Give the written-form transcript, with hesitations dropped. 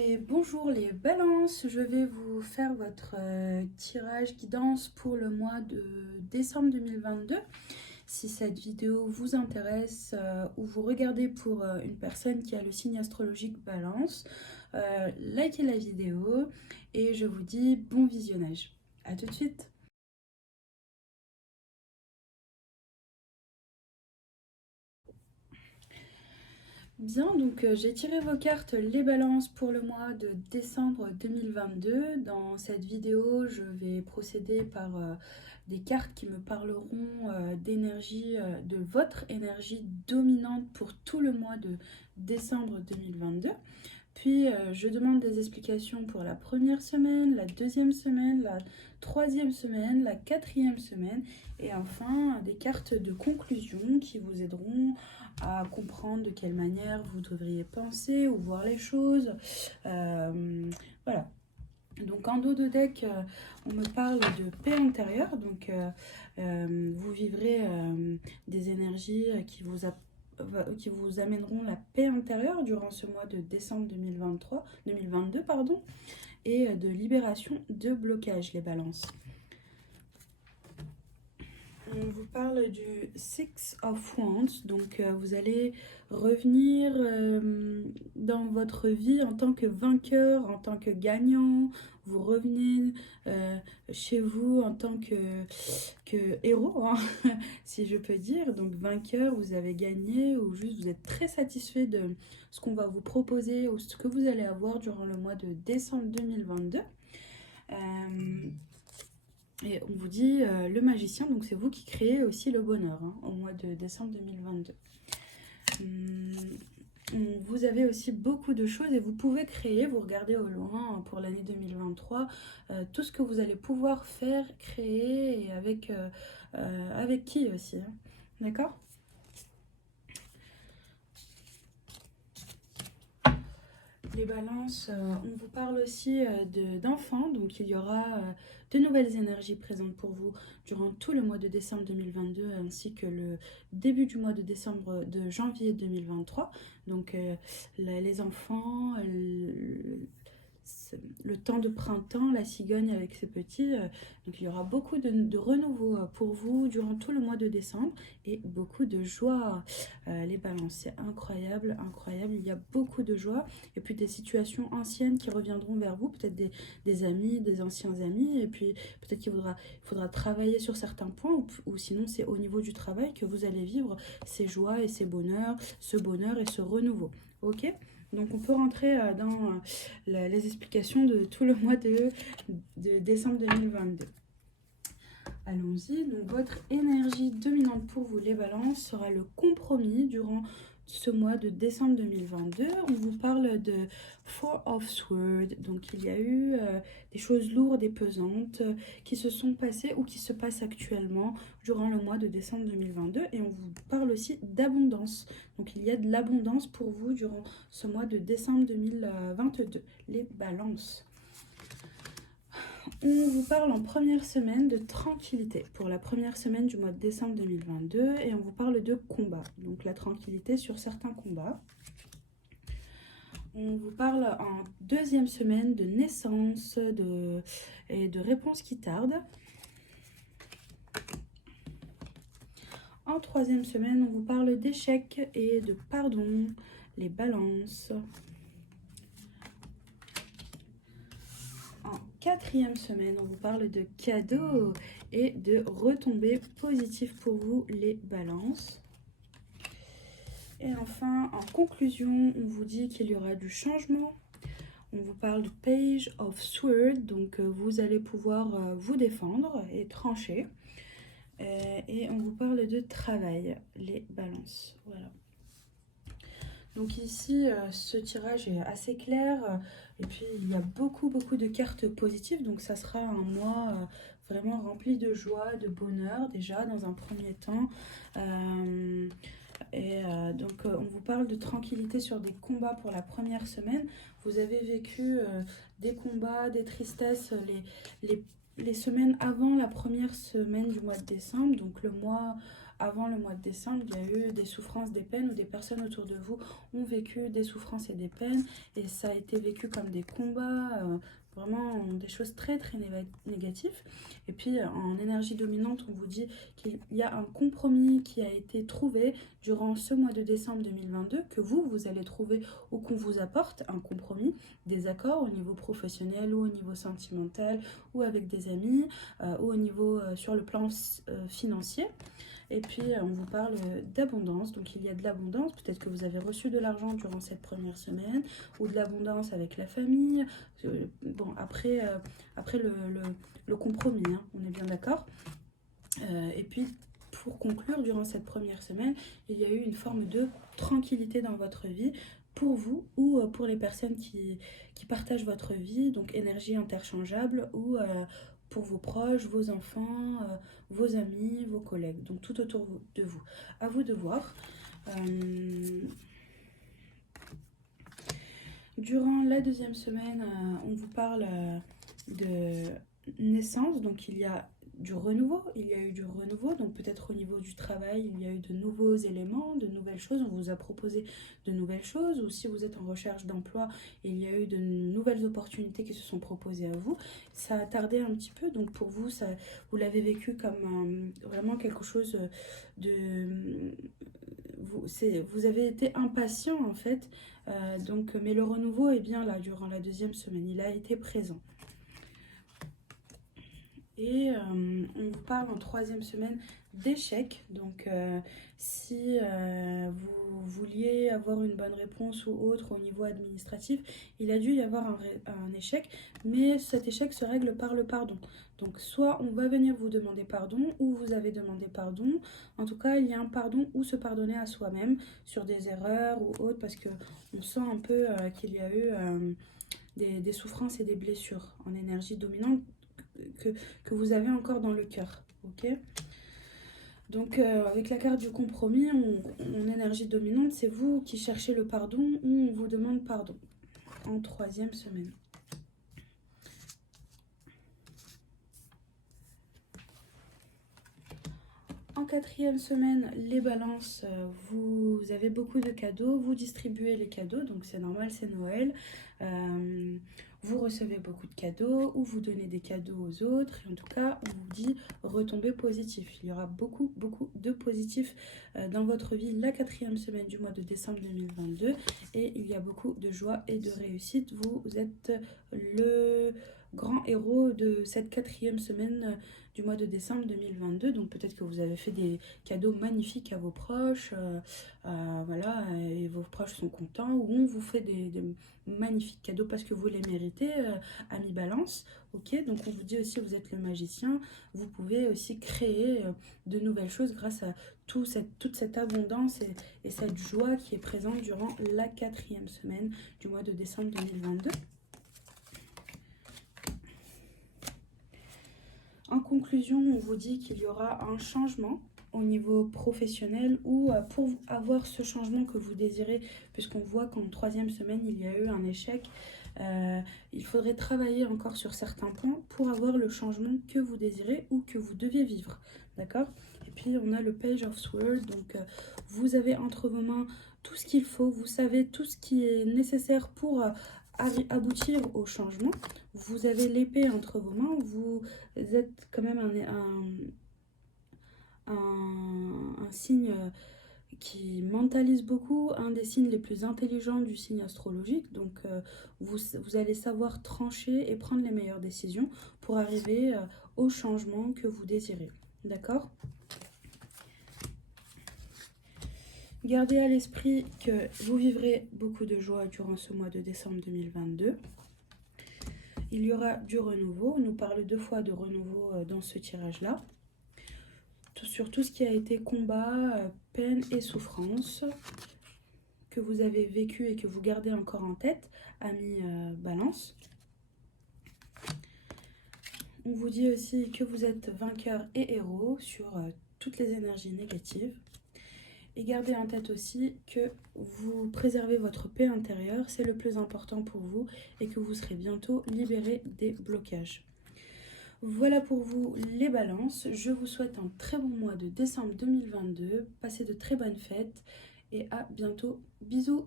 Et bonjour les balances, je vais vous faire votre tirage guidance pour le mois de décembre 2022. Si cette vidéo vous intéresse ou vous regardez pour une personne qui a le signe astrologique balance, likez la vidéo et je vous dis bon visionnage. A tout de suite. Bien, donc j'ai tiré vos cartes les balances pour le mois de décembre 2022. Dans cette vidéo, je vais procéder par des cartes qui me parleront d'énergie, de votre énergie dominante pour tout le mois de décembre 2022. Puis je demande des explications pour la première semaine, la deuxième semaine, la troisième semaine, la quatrième semaine et enfin des cartes de conclusion qui vous aideront à comprendre de quelle manière vous devriez penser ou voir les choses. Voilà. Donc en dos de deck, on me parle de paix intérieure. Donc vous vivrez des énergies qui vous amèneront la paix intérieure durant ce mois de décembre 2022 pardon, et de libération de blocage, les balances. On vous parle du Six of Wands, donc vous allez revenir dans votre vie en tant que vainqueur, en tant que gagnant. Vous revenez chez vous en tant que héros, hein, si je peux dire. Donc vainqueur, vous avez gagné ou juste vous êtes très satisfait de ce qu'on va vous proposer ou ce que vous allez avoir durant le mois de décembre 2022. Et on vous dit le magicien, donc c'est vous qui créez aussi le bonheur au mois de décembre 2022. Vous avez aussi beaucoup de choses et vous pouvez créer, vous regardez au loin pour l'année 2023, tout ce que vous allez pouvoir faire, créer et avec qui aussi. D'accord ? Les balances, on vous parle aussi d'enfants, donc il y aura de nouvelles énergies présentes pour vous durant tout le mois de décembre 2022 ainsi que le début du mois de janvier 2023. Donc les enfants, le temps de printemps, la cigogne avec ses petits. Donc il y aura beaucoup de renouveau pour vous durant tout le mois de décembre et beaucoup de joie. Les balances, c'est incroyable, incroyable. Il y a beaucoup de joie et puis des situations anciennes qui reviendront vers vous, peut-être des amis, des anciens amis. Et puis peut-être qu'il faudra travailler sur certains points ou sinon c'est au niveau du travail que vous allez vivre ces joies et ces bonheurs, ce bonheur et ce renouveau. Ok ? Donc on peut rentrer dans les explications de tout le mois de décembre 2022. Allons-y, donc votre énergie dominante pour vous les balances sera le compromis durant ce mois de décembre 2022. On vous parle de Four of Swords, donc il y a eu des choses lourdes et pesantes qui se sont passées ou qui se passent actuellement durant le mois de décembre 2022 et on vous parle aussi d'abondance. Donc il y a de l'abondance pour vous durant ce mois de décembre 2022, les balances. On vous parle en première semaine de tranquillité pour la première semaine du mois de décembre 2022 et on vous parle de combat, donc la tranquillité sur certains combats. On vous parle en deuxième semaine de naissance et de réponses qui tardent. En troisième semaine, on vous parle d'échecs et de pardon, les balances. En quatrième semaine, on vous parle de cadeaux et de retombées positives pour vous, les balances. Et enfin, en conclusion, on vous dit qu'il y aura du changement. On vous parle du Page of Swords, donc vous allez pouvoir vous défendre et trancher. Et on vous parle de travail, les balances. Voilà. Donc ici, ce tirage est assez clair. Et puis, il y a beaucoup de cartes positives. Donc, ça sera un mois vraiment rempli de joie, de bonheur, déjà, dans un premier temps. Donc, on vous parle de tranquillité sur des combats pour la première semaine. Vous avez vécu des combats, des tristesses les semaines avant la première semaine du mois de décembre. Donc, le mois avant le mois de décembre, il y a eu des souffrances, des peines, ou des personnes autour de vous ont vécu des souffrances et des peines, et ça a été vécu comme des combats, vraiment des choses très très négatives. Et puis en énergie dominante, on vous dit qu'il y a un compromis qui a été trouvé durant ce mois de décembre 2022, que vous allez trouver, ou qu'on vous apporte un compromis, des accords au niveau professionnel ou au niveau sentimental ou avec des amis, ou au niveau sur le plan financier. Et puis on vous parle d'abondance, donc il y a de l'abondance, peut-être que vous avez reçu de l'argent durant cette première semaine, ou de l'abondance avec la famille, bon après, le compromis, hein, on est bien d'accord. Et puis pour conclure, durant cette première semaine, il y a eu une forme de tranquillité dans votre vie, pour vous ou pour les personnes qui partagent votre vie, donc énergie interchangeable, ou pour vos proches, vos enfants, vos amis, vos collègues, donc tout autour de vous. À vous de voir. Durant la deuxième semaine, on vous parle de naissance, donc il y a du renouveau, il y a eu du renouveau, donc peut-être au niveau du travail, il y a eu de nouveaux éléments, de nouvelles choses, on vous a proposé de nouvelles choses, ou si vous êtes en recherche d'emploi, il y a eu de nouvelles opportunités qui se sont proposées à vous. Ça a tardé un petit peu, donc pour vous, vous l'avez vécu comme vraiment quelque chose de... Vous avez été impatient en fait, donc, mais le renouveau est bien là durant la deuxième semaine, il a été présent. Et on vous parle en troisième semaine d'échec. Donc si vous vouliez avoir une bonne réponse ou autre au niveau administratif, il a dû y avoir un échec, mais cet échec se règle par le pardon. Donc soit on va venir vous demander pardon, ou vous avez demandé pardon. En tout cas, il y a un pardon, ou se pardonner à soi-même sur des erreurs ou autres, parce qu'on sent un peu qu'il y a eu des souffrances et des blessures en énergie dominante que vous avez encore dans le cœur, ok? Donc avec la carte du compromis, en énergie dominante, c'est vous qui cherchez le pardon, ou on vous demande pardon en troisième semaine. En quatrième semaine, les balances, vous avez beaucoup de cadeaux, vous distribuez les cadeaux, donc c'est normal, c'est Noël. Vous recevez beaucoup de cadeaux, ou vous donnez des cadeaux aux autres, et en tout cas, on vous dit retombées positives. Il y aura beaucoup de positifs dans votre vie la quatrième semaine du mois de décembre 2022, et il y a beaucoup de joie et de réussite. Vous êtes le grand héros de cette quatrième semaine du mois de décembre 2022, donc peut-être que vous avez fait des cadeaux magnifiques à vos proches, voilà, et vos proches sont contents, ou on vous fait des magnifiques cadeaux parce que vous les méritez, amis balance, ok? Donc on vous dit aussi, vous êtes le magicien, vous pouvez aussi créer de nouvelles choses grâce à toute cette abondance et cette joie qui est présente durant la quatrième semaine du mois de décembre 2022. En conclusion, on vous dit qu'il y aura un changement au niveau professionnel, ou pour avoir ce changement que vous désirez, puisqu'on voit qu'en troisième semaine, il y a eu un échec, il faudrait travailler encore sur certains points pour avoir le changement que vous désirez ou que vous deviez vivre, d'accord? Et puis, on a le Page of Swords, donc vous avez entre vos mains tout ce qu'il faut, vous savez tout ce qui est nécessaire pour aboutir au changement. Vous avez l'épée entre vos mains, vous êtes quand même un signe qui mentalise beaucoup, un des signes les plus intelligents du signe astrologique. Donc vous allez savoir trancher et prendre les meilleures décisions pour arriver au changement que vous désirez. D'accord ? Gardez à l'esprit que vous vivrez beaucoup de joie durant ce mois de décembre 2022. Il y aura du renouveau. On nous parle 2 fois de renouveau dans ce tirage-là. Sur tout ce qui a été combat, peine et souffrance que vous avez vécu et que vous gardez encore en tête, amis balance. On vous dit aussi que vous êtes vainqueur et héros sur toutes les énergies négatives. Et gardez en tête aussi que vous préservez votre paix intérieure, c'est le plus important pour vous, et que vous serez bientôt libéré des blocages. Voilà pour vous les balances. Je vous souhaite un très bon mois de décembre 2022. Passez de très bonnes fêtes et à bientôt. Bisous!